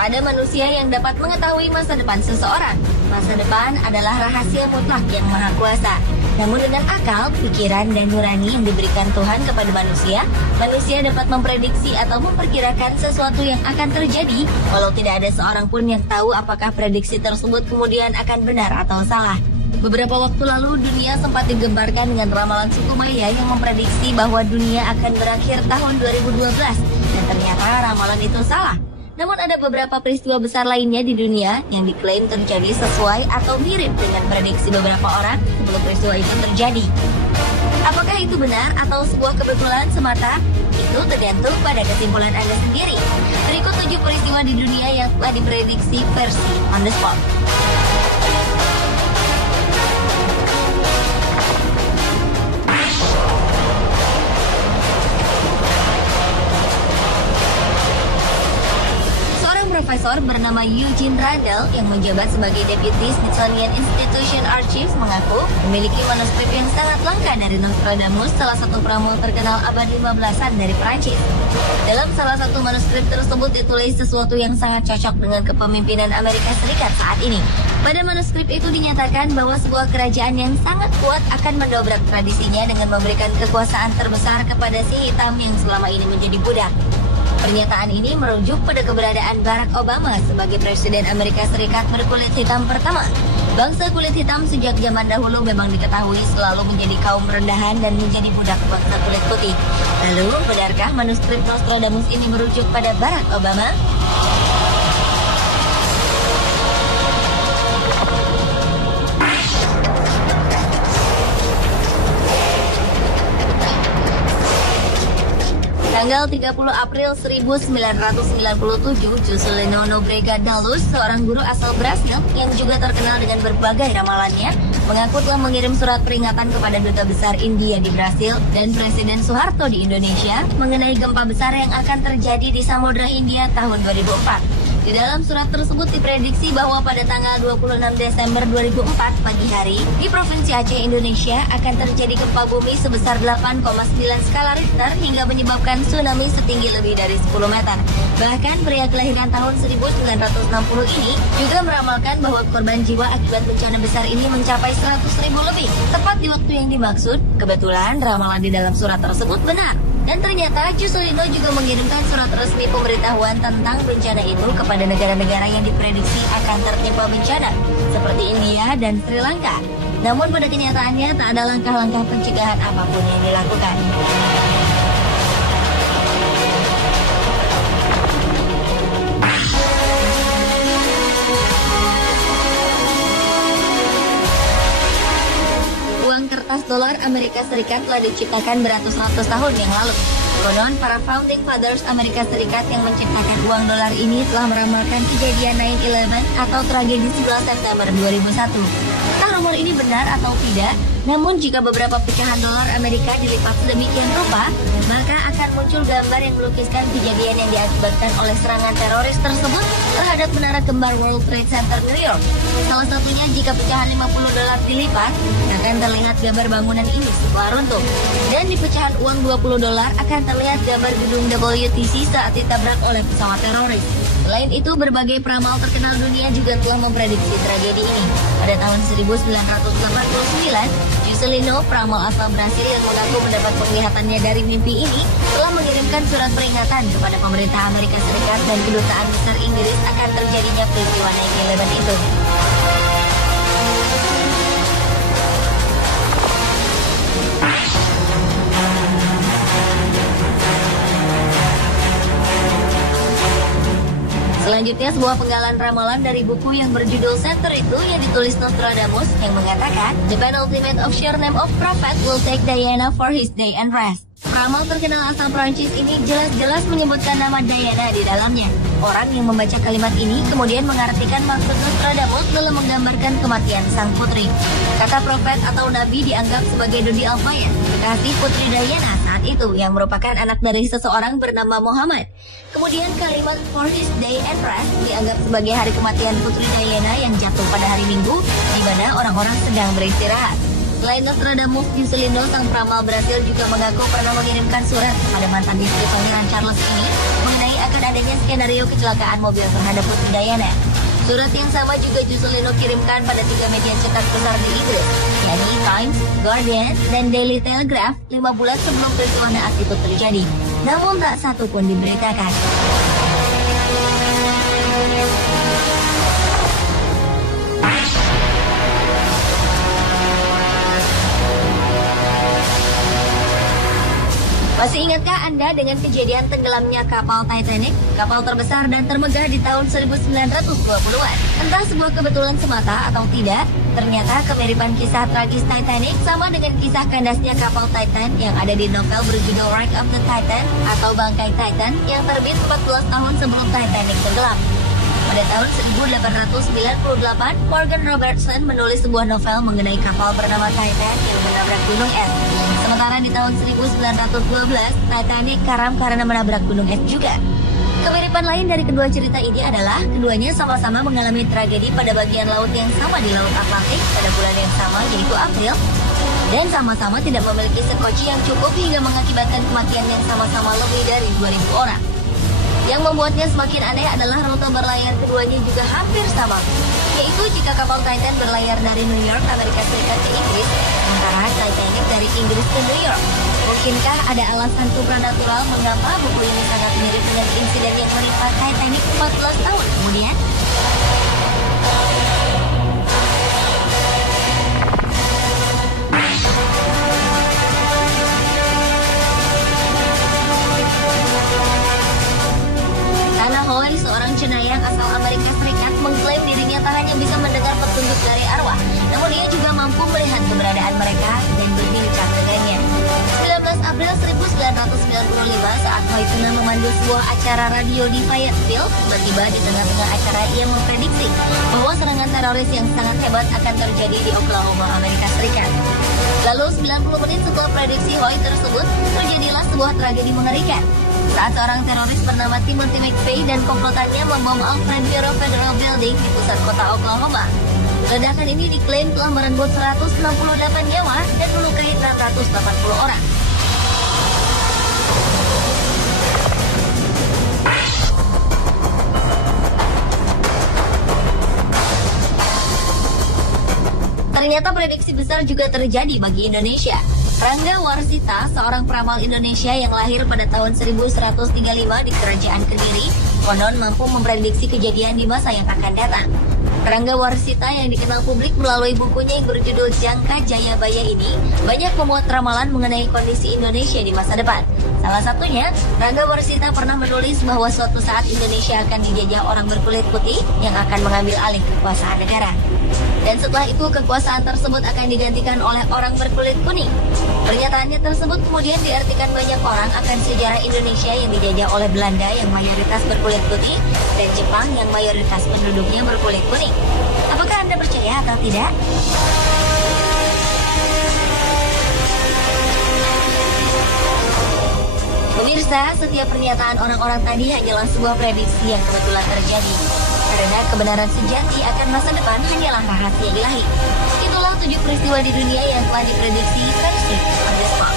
Tak ada manusia yang dapat mengetahui masa depan seseorang. Masa depan adalah rahasia mutlak yang maha kuasa. Namun dengan akal, pikiran, dan nurani yang diberikan Tuhan kepada manusia, manusia dapat memprediksi atau memperkirakan sesuatu yang akan terjadi, walau tidak ada seorang pun yang tahu apakah prediksi tersebut kemudian akan benar atau salah. Beberapa waktu lalu, dunia sempat digembarkan dengan ramalan suku Maya yang memprediksi bahwa dunia akan berakhir tahun 2012, dan ternyata ramalan itu salah. Namun ada beberapa peristiwa besar lainnya di dunia yang diklaim terjadi sesuai atau mirip dengan prediksi beberapa orang sebelum peristiwa itu terjadi. Apakah itu benar atau sebuah kebetulan semata? Itu tergantung pada kesimpulan Anda sendiri. Berikut 7 peristiwa di dunia yang telah diprediksi versi on the spot. Profesor bernama Eugene Randall yang menjabat sebagai Deputy Smithsonian Institution Archives mengaku memiliki manuskrip yang sangat langka dari Nostradamus, salah satu peramal terkenal abad 15-an dari Prancis. Dalam salah satu manuskrip tersebut ditulis sesuatu yang sangat cocok dengan kepemimpinan Amerika Serikat saat ini. Pada manuskrip itu dinyatakan bahwa sebuah kerajaan yang sangat kuat akan mendobrak tradisinya dengan memberikan kekuasaan terbesar kepada si hitam yang selama ini menjadi budak. Pernyataan ini merujuk pada keberadaan Barack Obama sebagai Presiden Amerika Serikat berkulit hitam pertama. Bangsa kulit hitam sejak zaman dahulu memang diketahui selalu menjadi kaum rendahan dan menjadi budak bangsa kulit putih. Lalu, benarkah manuskrip Nostradamus ini merujuk pada Barack Obama? Tanggal 30 April 1997, Juscelino Nóbrega da Luz, seorang guru asal Brasil yang juga terkenal dengan berbagai ramalannya, mengaku telah mengirim surat peringatan kepada Duta Besar India di Brasil dan Presiden Soeharto di Indonesia mengenai gempa besar yang akan terjadi di Samudra Hindia tahun 2004. Di dalam surat tersebut diprediksi bahwa pada tanggal 26 Desember 2004 pagi hari, di Provinsi Aceh, Indonesia akan terjadi gempa bumi sebesar 8,9 skala Richter hingga menyebabkan tsunami setinggi lebih dari 10 meter. Bahkan pria kelahiran tahun 1960 ini juga meramalkan bahwa korban jiwa akibat bencana besar ini mencapai 100.000 lebih. Tepat di waktu yang dimaksud, kebetulan ramalan di dalam surat tersebut benar. Dan ternyata Juscelino juga mengirimkan surat resmi pemberitahuan tentang bencana itu kepada negara-negara yang diprediksi akan tertimpa bencana, seperti India dan Sri Lanka. Namun pada kenyataannya tak ada langkah-langkah pencegahan apapun yang dilakukan. Kertas dolar Amerika Serikat telah diciptakan beratus-ratus tahun yang lalu. Konon, para founding fathers Amerika Serikat yang menciptakan uang dolar ini telah meramalkan kejadian 9/11 atau tragedi 11 September 2001. Entah rumor ini benar atau tidak, namun jika beberapa pecahan dolar Amerika dilipat sedemikian rupa, maka akan muncul gambar yang melukiskan kejadian yang diakibatkan oleh serangan teroris tersebut terhadap menara kembar World Trade Center New York. Salah satunya jika pecahan 50 dolar dilipat, akan terlihat gambar bangunan ini setelah runtuh. Dan di pecahan uang 20 dolar akan terlihat gambar gedung WTC saat ditabrak oleh pesawat teroris. Selain itu, berbagai peramal terkenal dunia juga telah memprediksi tragedi ini. Pada tahun 1989, Juscelino, peramal asal Brasil yang mengaku mendapat penglihatannya dari mimpi ini, telah mengirimkan surat peringatan kepada pemerintah Amerika Serikat dan kedutaan besar Inggris akan terjadinya peristiwa 9/11 itu. Selanjutnya, sebuah penggalan ramalan dari buku yang berjudul Center itu yang ditulis Nostradamus yang mengatakan, "The penultimate of sheer name of prophet will take Diana for his day and rest." Peramal terkenal asal Prancis ini jelas-jelas menyebutkan nama Diana di dalamnya. Orang yang membaca kalimat ini kemudian mengartikan maksud Nostradamus dalam menggambarkan kematian sang putri. Kata profet atau nabi dianggap sebagai Dodi Alfayed, kekasih putri Diana saat itu yang merupakan anak dari seseorang bernama Muhammad. Kemudian kalimat for his day and rest dianggap sebagai hari kematian putri Diana yang jatuh pada hari Minggu, di mana orang-orang sedang beristirahat. Selain Nostradamus, Juscelino, sang peramal Brasil juga mengaku pernah mengirimkan surat kepada mantan istri Pangeran Charles ini mengenai akan adanya skenario kecelakaan mobil terhadap Putri Diana. Surat yang sama juga Juscelino kirimkan pada 3 media cetak besar di Inggris, yakni Times, Guardian, dan Daily Telegraph 5 bulan sebelum peristiwa naas itu terjadi. Namun tak satu pun diberitakan. Masih ingatkah Anda dengan kejadian tenggelamnya kapal Titanic, kapal terbesar dan termegah di tahun 1920-an? Entah sebuah kebetulan semata atau tidak, ternyata kemiripan kisah tragis Titanic sama dengan kisah kandasnya kapal Titan yang ada di novel berjudul Wreck of the Titan atau Bangkai Titan yang terbit 14 tahun sebelum Titanic tenggelam. Pada tahun 1898, Morgan Robertson menulis sebuah novel mengenai kapal bernama Titan yang menabrak gunung es. Sementara di tahun 1912, Titanic karam karena menabrak gunung es juga. Kemiripan lain dari kedua cerita ini adalah keduanya sama-sama mengalami tragedi pada bagian laut yang sama di Laut Atlantik pada bulan yang sama, yaitu April, dan sama-sama tidak memiliki sekoci yang cukup hingga mengakibatkan kematian yang sama-sama lebih dari 2.000 orang. Yang membuatnya semakin aneh adalah rute berlayar keduanya juga hampir sama, yaitu jika kapal Titan berlayar dari New York, Amerika Serikat ke Inggris, sementara Titanic dari Inggris ke New York. Mungkinkah ada alasan supranatural mengapa buku ini sangat mirip dengan insiden yang menimpa Titanic 14 tahun kemudian? Hannah Hoy, seorang cenayang asal Amerika Serikat, mengklaim dirinya tak hanya bisa mendengar petunjuk dari arwah, namun ia juga mampu melihat keberadaan mereka dan berbincang dengannya. 19 April 1995, saat Hoy tengah memandu sebuah acara radio di Fayetteville, tiba-tiba di tengah-tengah acara ia memprediksi bahwa serangan teroris yang sangat hebat akan terjadi di Oklahoma, Amerika Serikat. Lalu 90 menit setelah prediksi Hoy tersebut, terjadilah sebuah tragedi mengerikan. Saat seorang teroris bernama Timothy McVeigh dan komplotannya membom Alfred Bureau Federal Building di pusat kota Oklahoma. Ledakan ini diklaim telah merenggut 168 nyawa dan melukai 680 orang. Ternyata prediksi besar juga terjadi bagi Indonesia. Rangga Warsita, seorang peramal Indonesia yang lahir pada tahun 1135 di Kerajaan Kediri, konon mampu memprediksi kejadian di masa yang akan datang. Rangga Warsita yang dikenal publik melalui bukunya yang berjudul Jangka Jayabaya ini banyak memuat ramalan mengenai kondisi Indonesia di masa depan. Salah satunya, Rangga Warsita pernah menulis bahwa suatu saat Indonesia akan dijajah orang berkulit putih yang akan mengambil alih kekuasaan negara. Dan setelah itu kekuasaan tersebut akan digantikan oleh orang berkulit kuning. Pernyataannya tersebut kemudian diartikan banyak orang akan sejarah Indonesia yang dijajah oleh Belanda yang mayoritas berkulit putih dan Jepang yang mayoritas penduduknya berkulit kuning. Apakah Anda percaya atau tidak? Pemirsa, setiap pernyataan orang-orang tadi hanyalah sebuah prediksi yang kebetulan terjadi. Karena kebenaran sejati akan masa depan hanyalah rahasia ilahi. Itulah 7 peristiwa di dunia yang telah diprediksi versi On The Spot.